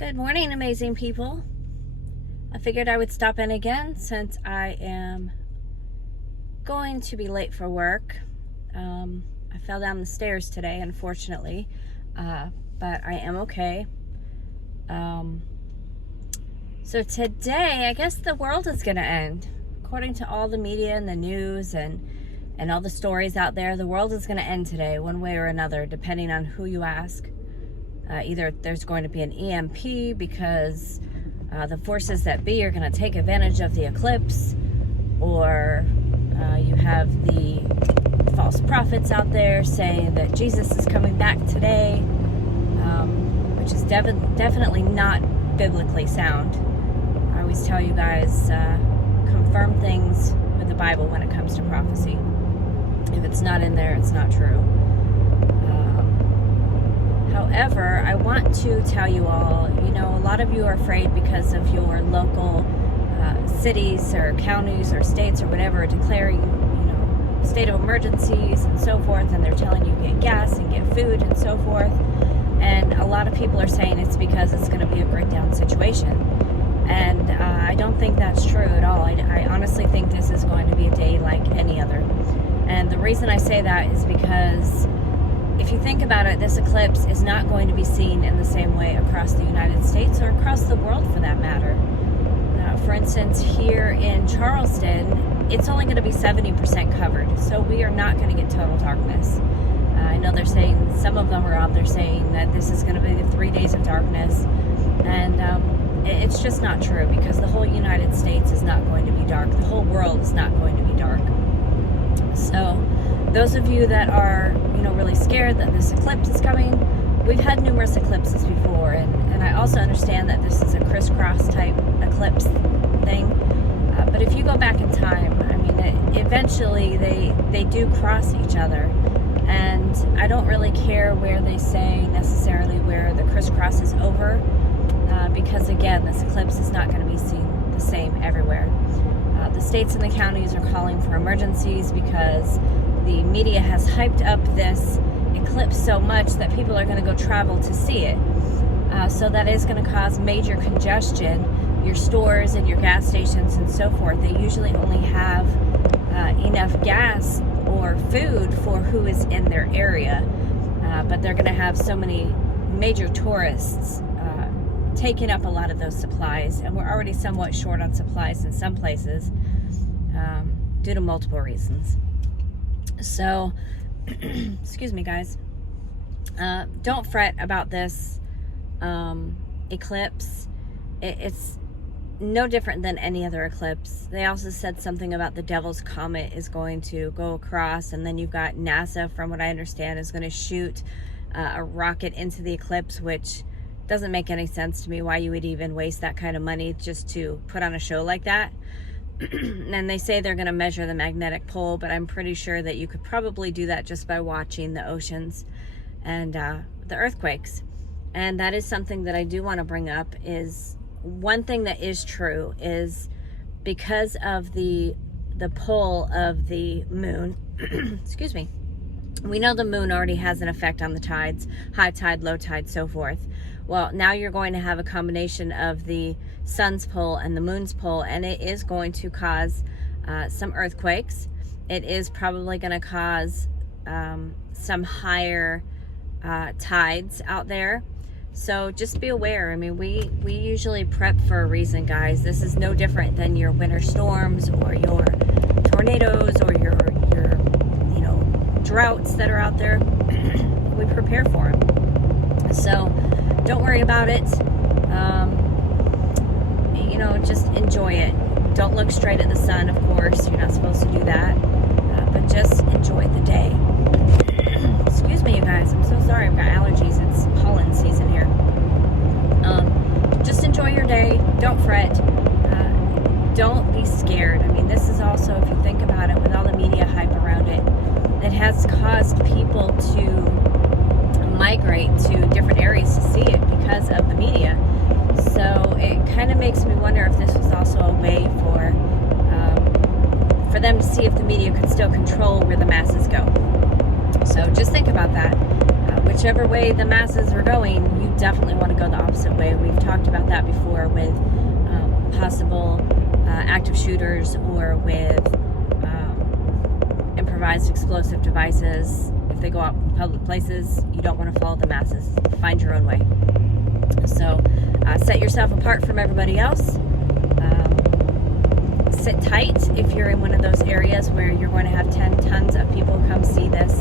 Good morning, amazing people. I figured I would stop in again since I am going to be late for work. I fell down the stairs today, unfortunately, but I am okay. So today, I guess the world is going to end. According to all the media and the news and all the stories out there, the world is going to end today, one way or another, depending on who you ask. Either there's going to be an EMP because the forces that be are going to take advantage of the eclipse, or you have the false prophets out there saying that Jesus is coming back today, which is definitely not biblically sound. I always tell you guys, confirm things with the Bible when it comes to prophecy. If it's not in there, it's not true. However, I want to tell you all, a lot of you are afraid because of your local cities or counties or states or whatever declaring, state of emergencies and so forth, and they're telling you get gas and get food and so forth. And a lot of people are saying it's because it's going to be a breakdown situation. And I don't think that's true at all. I honestly think this is going to be a day like any other. And the reason I say that is because if you think about it, this eclipse is not going to be seen in the same way across the United States or across the world for that matter. For instance, here in Charleston, it's only going to be 70% covered, so we are not going to get total darkness. I know they're saying, some of them are out there saying that this is going to be the 3 days of darkness, and it's just not true, because the whole United States is not going to be dark. The whole world is not going to be dark. So those of you that are really scared that this eclipse is coming, we've had numerous eclipses before, and I also understand that this is a crisscross type eclipse thing, but if you go back in time, eventually they do cross each other, and I don't really care where they say necessarily where the crisscross is over, because again, this eclipse is not going to be seen the same everywhere. The states and the counties are calling for emergencies because the media has hyped up this eclipse so much that people are going to go travel to see it. So that is going to cause major congestion. Your stores and your gas stations and so forth, they usually only have enough gas or food for who is in their area. But they're going to have so many major tourists taking up a lot of those supplies. And we're already somewhat short on supplies in some places due to multiple reasons. So, excuse me, guys. Don't fret about this eclipse. It's no different than any other eclipse. They also said something about the Devil's Comet is going to go across, and then you've got NASA, from what I understand, is going to shoot a rocket into the eclipse, which doesn't make any sense to me why you would even waste that kind of money just to put on a show like that. And they say they're going to measure the magnetic pole, but I'm pretty sure that you could probably do that just by watching the oceans and the earthquakes. And that is something that I do want to bring up. Is one thing that is true is because of the pull of the moon, excuse me, we know the moon already has an effect on the tides, high tide, low tide, so forth. Well, now you're going to have a combination of the sun's pull and the moon's pull, and it is going to cause some earthquakes. It is probably going to cause some higher tides out there. So just be aware. We usually prep for a reason, guys. This is no different than your winter storms or your tornadoes or your droughts that are out there. We prepare for them. So don't worry about it. Just enjoy it. Don't look straight at the sun, of course. You're not supposed to do that. But just enjoy the day. Excuse me, you guys. I'm so sorry. I've got allergies. It's pollen season here. Just enjoy your day. Don't fret. Don't be scared. This is also, if you think about it, with all the media hype around it, it has caused people to migrate to different areas to see it because of the media. So it kind of makes me wonder if this was also a way for them to see if the media could still control where the masses go. So just think about that. whichever way the masses are going, you definitely want to go the opposite way. We've talked about that before with possible active shooters or with improvised explosive devices. If they go out in public places, you don't want to follow the masses. Find your own way. So set yourself apart from everybody else. Sit tight if you're in one of those areas where you're going to have 10 tons of people come see this